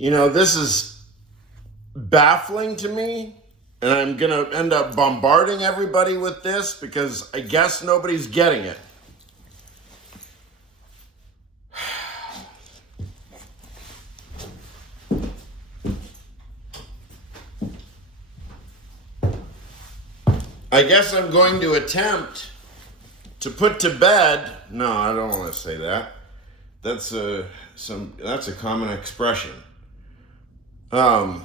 This is baffling to me, and I'm going to end up bombarding everybody with this because I guess nobody's getting it. I guess I'm going to attempt to put to bed. No, I don't want to say that. That's a common expression. Gottlob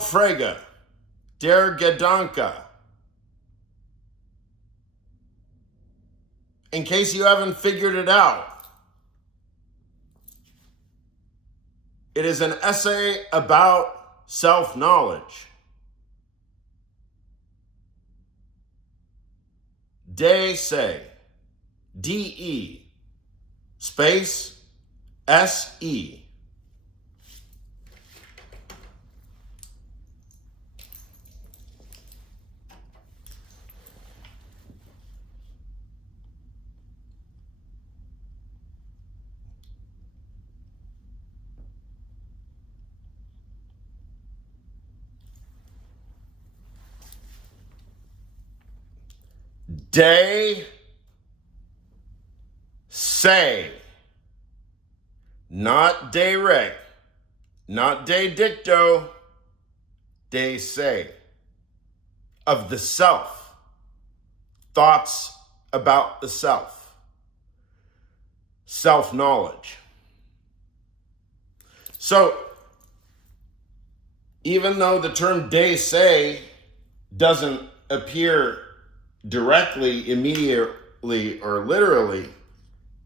Frege, der Gedanke. In case you haven't figured it out, it is an essay about self-knowledge. De se, D-E, space, S-E. De se, not de re, not de dicto, de se, of the self, thoughts about the self, self-knowledge. So, even though the term de se doesn't appear directly, immediately, or literally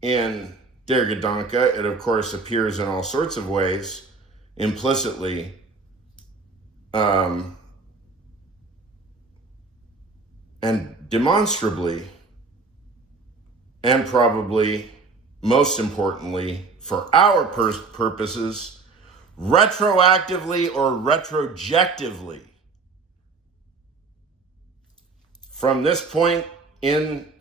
in Der Gedanke, it of course appears in all sorts of ways, implicitly, and demonstrably, and probably most importantly for our purposes, retroactively or retrojectively. From this point in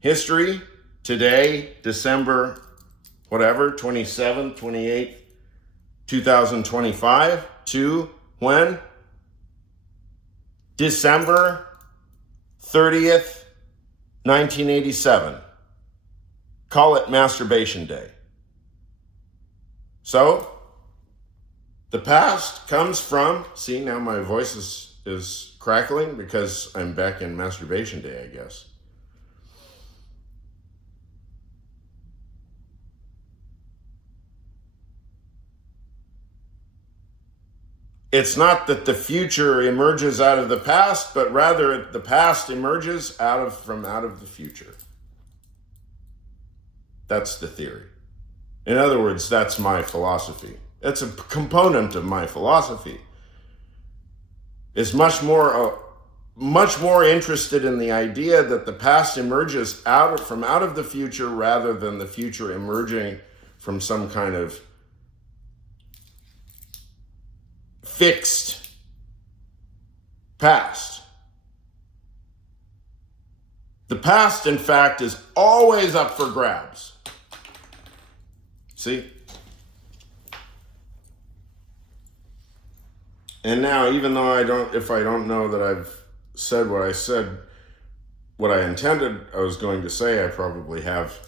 history, today, December, 27th, 28th, 2025, to when? December 30th, 1987. Call it Masturbation Day. So, the past comes from, see, now my voice is crackling because I'm back in Masturbation Day, I guess. It's not that the future emerges out of the past, but rather the past emerges from out of the future. That's the theory. In other words, that's my philosophy. It's a component of my philosophy. Is much more interested in the idea that the past emerges from out of the future rather than the future emerging from some kind of fixed past. The past, in fact, is always up for grabs. See? And now, even though if I don't know that I've said what I said, what I intended I was going to say, I probably have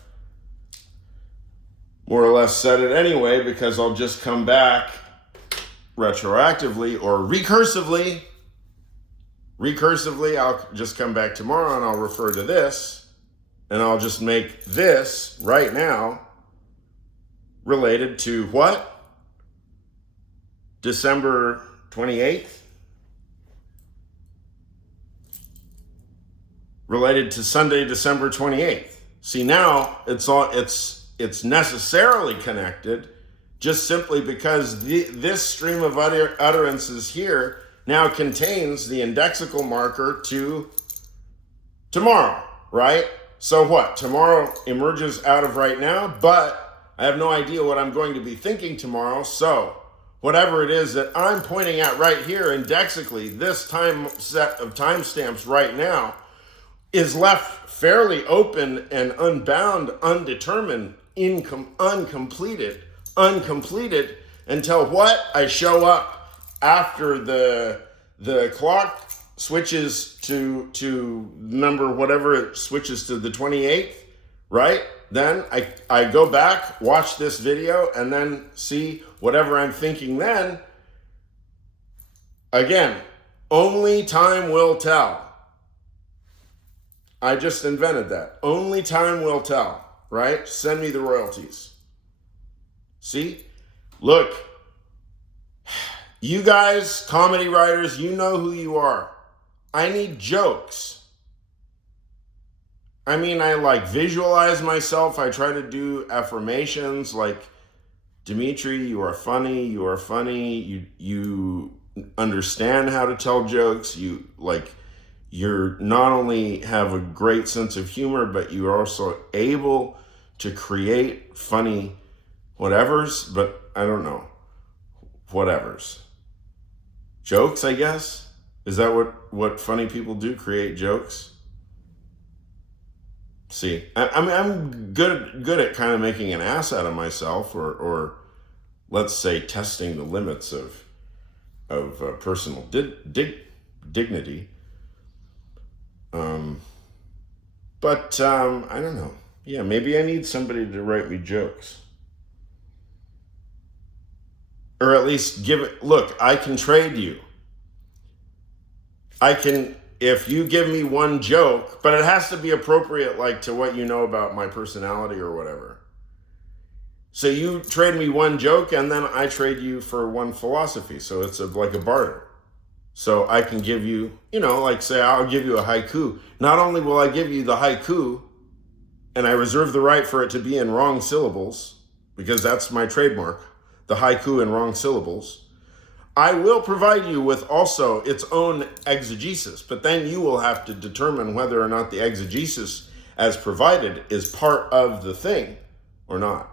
more or less said it anyway, because I'll just come back retroactively or recursively. Recursively, I'll just come back tomorrow and I'll refer to this, and I'll just make this right now related to what? December 28th, related to Sunday, December 28th. See, now it's necessarily connected, just simply because this stream of utterances here now contains the indexical marker to tomorrow, right? So what? Tomorrow emerges out of right now, but I have no idea what I'm going to be thinking tomorrow, so whatever it is that I'm pointing at right here indexically, this time set of timestamps right now, is left fairly open and unbound, undetermined, uncompleted until what? I show up after the clock switches to number whatever it switches to the 28th, right? Then I go back, watch this video, and then see whatever I'm thinking then. Again, only time will tell. I just invented that. Only time will tell, right? Send me the royalties. See? Look, you guys, comedy writers, you know who you are. I need jokes. I mean, I like visualize myself. I try to do affirmations like, Dimitri, you are funny. You are funny. You understand how to tell jokes. You're not only have a great sense of humor, but you're also able to create funny whatevers, but I don't know. Whatevers. Jokes, I guess? Is that what funny people do? Create jokes? See, I mean, I'm good at kind of making an ass out of myself, or let's say testing the limits of personal dignity. But I don't know. Yeah, maybe I need somebody to write me jokes. Or at least look, I can trade you. If you give me one joke, but it has to be appropriate, like to what you know about my personality or whatever. So you trade me one joke and then I trade you for one philosophy. So it's like a barter. So I can give you, like say I'll give you a haiku. Not only will I give you the haiku, and I reserve the right for it to be in wrong syllables, because that's my trademark, the haiku in wrong syllables. I will provide you with also its own exegesis, but then you will have to determine whether or not the exegesis as provided is part of the thing or not.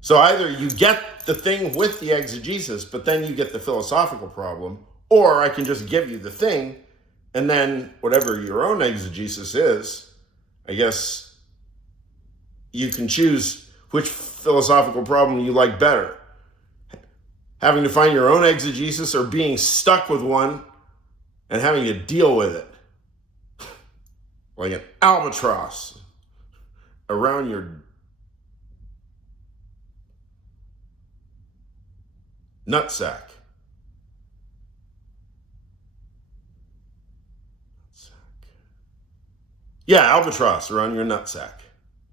So either you get the thing with the exegesis, but then you get the philosophical problem, or I can just give you the thing, and then whatever your own exegesis is, I guess you can choose which philosophical problem you like better. Having to find your own exegesis or being stuck with one and having to deal with it. Like an albatross around your nutsack. Yeah, albatross around your nutsack.